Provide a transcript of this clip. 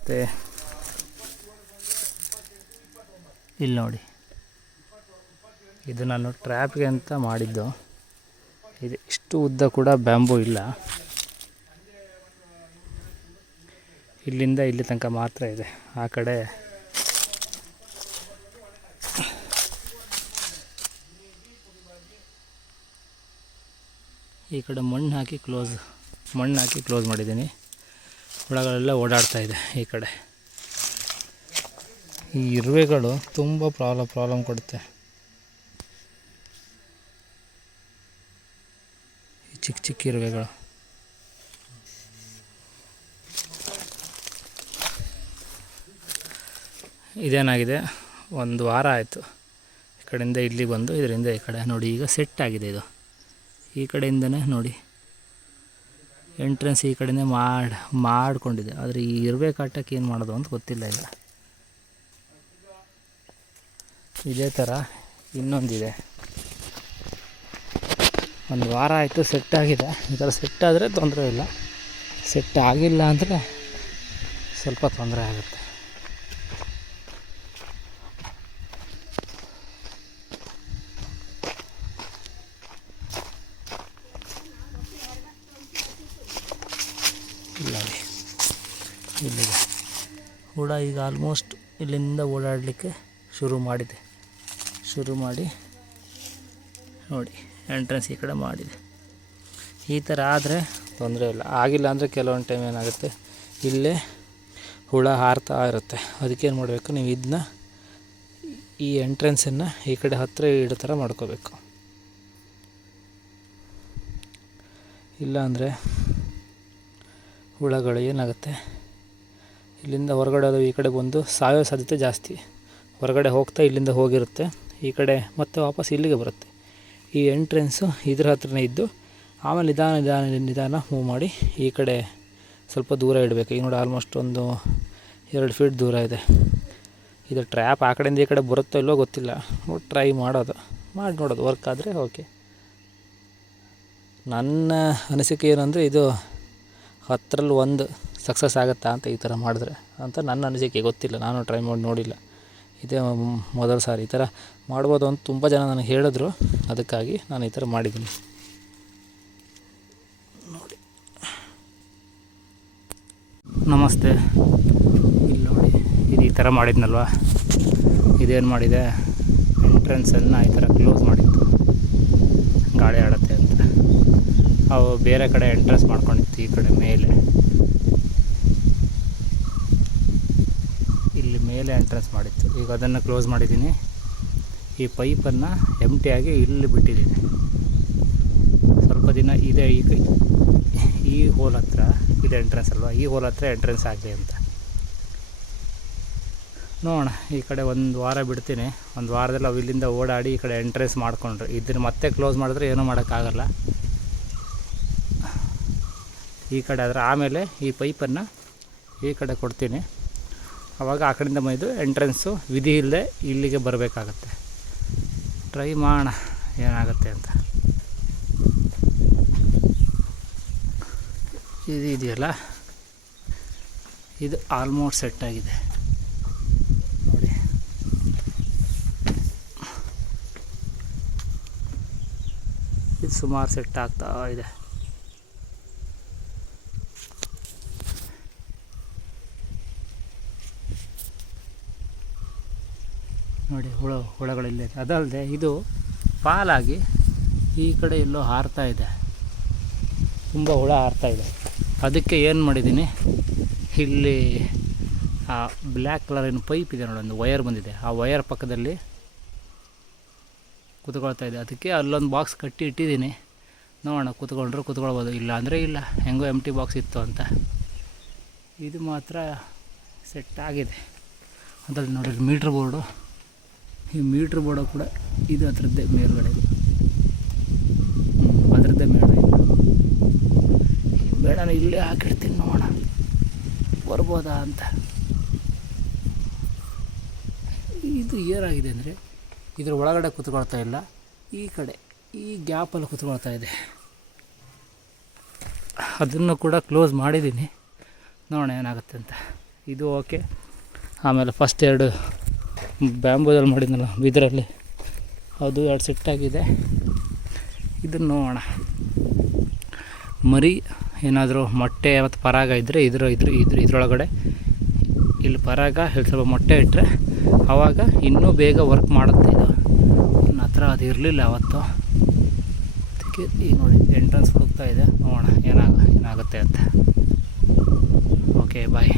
ಮತ್ತೆ ಇಲ್ಲಿ ನೋಡಿ. ಇದು ನಾನು ಟ್ರ್ಯಾಪ್ಗೆ ಅಂತ ಮಾಡಿದ್ದು. ಇದು ಇಷ್ಟು ಉದ್ದ ಕೂಡ ಬ್ಯಾಂಬೂ ಇಲ್ಲ. ಇಲ್ಲಿಂದ ಇಲ್ಲಿ ತನಕ ಮಾತ್ರ ಇದೆ. ಆ ಕಡೆ ಈ ಕಡೆ ಮಣ್ಣು ಹಾಕಿ ಕ್ಲೋಸ್ ಮಣ್ಣು ಹಾಕಿ ಕ್ಲೋಸ್ ಮಾಡಿದ್ದೀನಿ. ಹುಳಗಳೆಲ್ಲ ಓಡಾಡ್ತಾ ಇದೆ ಈ ಕಡೆ. ಈ ಇರುವೆಗಳು ತುಂಬ ಪ್ರಾಬ್ಲಮ್ ಪ್ರಾಬ್ಲಮ್ ಕೊಡುತ್ತೆ. ಈ ಚಿಕ್ಕ ಚಿಕ್ಕ ಇರುವೆಗಳು. ಇದೇನಾಗಿದೆ? ಒಂದು ವಾರ ಆಯಿತು. ಈ ಕಡೆಯಿಂದ ಇಲ್ಲಿ ಬಂದು, ಇದರಿಂದ ಈ ಕಡೆ ನೋಡಿ, ಈಗ ಸೆಟ್ ಆಗಿದೆ ಇದು. ಈ ಕಡೆಯಿಂದನೇ ನೋಡಿ. ಎಂಟ್ರೆನ್ಸ್ ಈ ಕಡೆನೇ ಮಾಡಿ, ಮಾಡಿಕೊಂಡಿದೆ. ಆದರೆ ಈ ಇರುವೆ ಕಾಟಕ್ಕೆ ಏನು ಮಾಡೋದು ಅಂತ ಗೊತ್ತಿಲ್ಲ ಇಲ್ಲ ಇದೇ ಥರ ಇನ್ನೊಂದಿದೆ. ಒಂದು ವಾರ ಆಯಿತು ಸೆಟ್ ಆಗಿದೆ. ಈ ಥರ ಸೆಟ್ ಆದರೆ ತೊಂದರೆ ಇಲ್ಲ. ಸೆಟ್ ಆಗಿಲ್ಲ ಅಂದರೆ ಸ್ವಲ್ಪ ತೊಂದರೆ ಆಗುತ್ತೆ. ನೋಡಿ ಇಲ್ಲಿದೆ. ಹುಳ ಈಗ ಆಲ್ಮೋಸ್ಟ್ ಇಲ್ಲಿಂದ ಓಡಾಡಲಿಕ್ಕೆ ಶುರು ಮಾಡಿದೆ. ಶುರು ಮಾಡಿ ನೋಡಿ ಎಂಟ್ರೆನ್ಸ್ ಈ ಕಡೆ ಮಾಡಿದೆ. ಈ ಥರ ಆದರೆ ತೊಂದರೆ ಇಲ್ಲ. ಆಗಿಲ್ಲ ಅಂದರೆ ಕೆಲವೊಂದು ಟೈಮ್ ಏನಾಗುತ್ತೆ, ಇಲ್ಲೇ ಹುಳ ಹಾರ್ತಾ ಇರುತ್ತೆ. ಅದಕ್ಕೇನು ಮಾಡಬೇಕು, ನೀವು ಇದನ್ನ ಈ ಎಂಟ್ರೆನ್ಸನ್ನು ಈ ಕಡೆ ಹತ್ತಿರ ಇಡೋ ಥರ ಮಾಡ್ಕೋಬೇಕು. ಇಲ್ಲ ಅಂದರೆ ಹುಳಗಳು ಏನಾಗುತ್ತೆ? ಇಲ್ಲಿಂದ ಹೊರಗಡೆ ಅದು ಈ ಕಡೆ ಬಂದು ಸಾಯೋ ಸಾಧ್ಯತೆ ಜಾಸ್ತಿ. ಹೊರಗಡೆ ಹೋಗ್ತಾ ಇಲ್ಲಿಂದ ಹೋಗಿರುತ್ತೆ. ಈ ಕಡೆ ಮತ್ತೆ ವಾಪಸ್ ಇಲ್ಲಿಗೆ ಬರುತ್ತೆ. ಈ ಎಂಟ್ರೆನ್ಸು ಇದ್ರ ಹತ್ರನೇ ಇದ್ದು ಆಮೇಲೆ ನಿಧಾನ ನಿಧಾನ ನಿಧಾನ ಮೂವ್ ಮಾಡಿ ಈ ಕಡೆ ಸ್ವಲ್ಪ ದೂರ ಇಡಬೇಕು. ಈಗ ನೋಡಿ ಆಲ್ಮೋಸ್ಟ್ ಒಂದು ಎರಡು ಫೀಟ್ ದೂರ ಇದೆ. ಇದು ಟ್ರ್ಯಾಪ್ ಆ ಕಡೆಯಿಂದ ಈ ಕಡೆ ಬರುತ್ತೋ ಇಲ್ಲೋ ಗೊತ್ತಿಲ್ಲ. ನೋಡಿ ಟ್ರೈ ಮಾಡೋದು. ಮಾಡಿ ನೋಡೋದು. ವರ್ಕ್ ಆದರೆ ಓಕೆ ನನ್ನ ಅನಿಸಿಕೆ ಏನಂದರೆ ಇದು ಹತ್ತರಲ್ಲಿ ಒಂದು ಸಕ್ಸಸ್ ಆಗುತ್ತಾ ಅಂತ ಈ ಥರ ಮಾಡಿದ್ರೆ ಅಂತ ನನ್ನ ಅನಿಸಿಕೆ ಗೊತ್ತಿಲ್ಲ. ನಾನು ಟ್ರೈ ಮಾಡಿ ನೋಡಿಲ್ಲ. ಇದೇ ಮೊದಲ ಸಾರಿ ಈ ಥರ ಮಾಡ್ಬೋದು ಅಂತ ತುಂಬ ಜನ ನನಗೆ ಹೇಳಿದ್ರು. ಅದಕ್ಕಾಗಿ ನಾನು ಈ ಥರ ಮಾಡಿದ್ದೀನಿ. ನೋಡಿ. ನಮಸ್ತೆ. ಇಲ್ಲಿ ನೋಡಿ, ಇದು ಈ ಥರ ಮಾಡಿದ್ನಲ್ವ? ಇದೇನು ಮಾಡಿದೆ? ಎಂಟ್ರೆನ್ಸನ್ನು ಈ ಥರ ಕ್ಲೋಸ್ ಮಾಡಿತ್ತು. ಗಾಳಿ ಆಡುತ್ತೆ. ಅವು ಬೇರೆ ಕಡೆ ಎಂಟ್ರೆನ್ಸ್ ಮಾಡ್ಕೊಂಡಿತ್ತು ಈ ಕಡೆ ಮೇಲೆ. ಇಲ್ಲಿ ಮೇಲೆ ಎಂಟ್ರೆನ್ಸ್ ಮಾಡಿತ್ತು. ಈಗ ಅದನ್ನು ಕ್ಲೋಸ್ ಮಾಡಿದ್ದೀನಿ. ಈ ಪೈಪನ್ನು ಆಗಿ ಇಲ್ಲಿ ಬಿಟ್ಟಿದ್ದೀನಿ. ಸ್ವಲ್ಪ ದಿನ ಇದೆ ಈ ಕೈ, ಈ ಹೋಲ್ ಹತ್ರ ಇದು ಎಂಟ್ರೆನ್ಸ್ ಅಲ್ವಾ? ಈ ಹೋಲ್ ಹತ್ರ ಎಂಟ್ರೆನ್ಸ್ ಆಗಲಿ ಅಂತ. ನೋಡೋಣ, ಈ ಕಡೆ ಒಂದು ವಾರ ಬಿಡ್ತೀನಿ. ಒಂದು ವಾರದಲ್ಲಿ ಅವು ಇಲ್ಲಿಂದ ಓಡಾಡಿ ಈ ಕಡೆ ಎಂಟ್ರೆನ್ಸ್ ಮಾಡಿಕೊಂಡ್ರು. ಇದನ್ನು ಮತ್ತೆ ಕ್ಲೋಸ್ ಮಾಡಿದ್ರೆ ಏನೂ ಮಾಡೋಕ್ಕಾಗಲ್ಲ. ಈ ಕಡೆ ಆದರೆ ಆಮೇಲೆ ಈ ಪೈಪನ್ನು ಈ ಕಡೆ ಕೊಡ್ತೀನಿ. ಆವಾಗ ಆ ಕಡೆಯಿಂದ ಮೈದು ಎಂಟ್ರೆನ್ಸು ವಿಧಿ ಇಲ್ಲದೆ ಇಲ್ಲಿಗೆ ಬರಬೇಕಾಗತ್ತೆ. ಟ್ರೈ ಮಾಡೋಣ ಏನಾಗುತ್ತೆ ಅಂತ. ಇದು ಇದೆಯಲ್ಲ? ಇದು ಆಲ್ಮೋಸ್ಟ್ ಸೆಟ್ ಆಗಿದೆ. ಇದು ಸುಮಾರು ಸೆಟ್ ಆಗ್ತಾ ಇದೆ. ನೋಡಿ, ಹುಳ, ಹುಳಗಳಿಲ್ಲ. ಅದಲ್ಲದೆ ಇದು ಪಾಲಾಗಿ ಈ ಕಡೆ ಎಲ್ಲೋ ಹಾರ್ತಾ ಇದೆ. ತುಂಬ ಹುಳ ಹಾರ್ತಾ ಇದೆ. ಅದಕ್ಕೆ ಏನು ಮಾಡಿದ್ದೀನಿ? ಇಲ್ಲಿ, ಆ ಬ್ಲ್ಯಾಕ್ ಕಲರ್ ಏನು ಪೈಪ್ ಇದೆ ನೋಡಿ, ಒಂದು ವಯರ್ ಬಂದಿದೆ. ಆ ವಯರ್ ಪಕ್ಕದಲ್ಲಿ ಕುತ್ಕೊಳ್ತಾ ಇದೆ. ಅದಕ್ಕೆ ಅಲ್ಲೊಂದು ಬಾಕ್ಸ್ ಕಟ್ಟಿ ಇಟ್ಟಿದ್ದೀನಿ. ನೋಡೋಣ, ಕೂತ್ಕೊಂಡ್ರೆ ಕೂತ್ಕೊಳ್ಬೋದು, ಇಲ್ಲ ಅಂದರೆ ಇಲ್ಲ. ಹೆಂಗೋ ಎಂ ಟಿ ಬಾಕ್ಸ್ ಇತ್ತು ಅಂತ. ಇದು ಮಾತ್ರ ಸೆಟ್ ಆಗಿದೆ. ಅದರಲ್ಲಿ ನೋಡಿ ಮೀಟ್ರ್ ಬೋರ್ಡು. ಈ ಮೀಟ್ರ್ ಬೋರ್ಡ ಕೂಡ ಇದು ಅದರದ್ದೇ ಮೇಲ್ಗಡೆ ಹ್ಞೂ ಅದರದ್ದೇ ಮೇಡ ಬೇಡ, ನಾನು ಇಲ್ಲೇ ಹಾಕಿಡ್ತೀನಿ ನೋಡೋಣ. ಬರ್ಬೋದಾ ಅಂತ. ಇದು ಏನಾಗಿದೆ ಅಂದರೆ, ಇದ್ರ ಒಳಗಡೆ ಕೂತ್ಕೊಳ್ತಾ ಇಲ್ಲ, ಈ ಕಡೆ, ಈ ಗ್ಯಾಪಲ್ಲಿ ಕೂತ್ಕೊಳ್ತಾ ಇದೆ. ಅದನ್ನು ಕೂಡ ಕ್ಲೋಸ್ ಮಾಡಿದ್ದೀನಿ. ನೋಡೋಣ ಏನಾಗುತ್ತೆ ಅಂತ. ಇದು ಓಕೆ. ಆಮೇಲೆ ಫಸ್ಟ್ ಎರಡು ಬ್ಯಾಂಬೂದಲ್ಲಿ ಮಾಡಿದ್ನಲ್ಲ ಬಿದಿರಲ್ಲಿ ಅದು ಎರಡು ಸೆಟ್ಟಾಗಿದೆ ಇದನ್ನು ನೋಡೋಣ. ಮರಿ, ಏನಾದರೂ ಮೊಟ್ಟೆ ಮತ್ತು ಪರಾಗ ಇದ್ದರೆ ಇದ್ರ ಇದ್ರ ಇದ್ರ, ಇದರೊಳಗಡೆ. ಇಲ್ಲಿ ಪರಾಗ, ಇಲ್ಲಿ ಸ್ವಲ್ಪ ಮೊಟ್ಟೆ ಇಟ್ಟರೆ ಆವಾಗ ಇನ್ನೂ ಬೇಗ ವರ್ಕ್ ಮಾಡುತ್ತೆ ಇದು. ನನ್ನ ಹತ್ರ ಅದು ಇರಲಿಲ್ಲ ಅವತ್ತು. ಅದಕ್ಕೆ ಈಗ ನೋಡಿ ಎಂಟ್ರೆನ್ಸ್ ಹುಡುಕ್ತಾ ಇದೆ. ನೋಡೋಣ, ಏನಾಗ, ಏನಾಗುತ್ತೆ ಅಂತ. Okay bye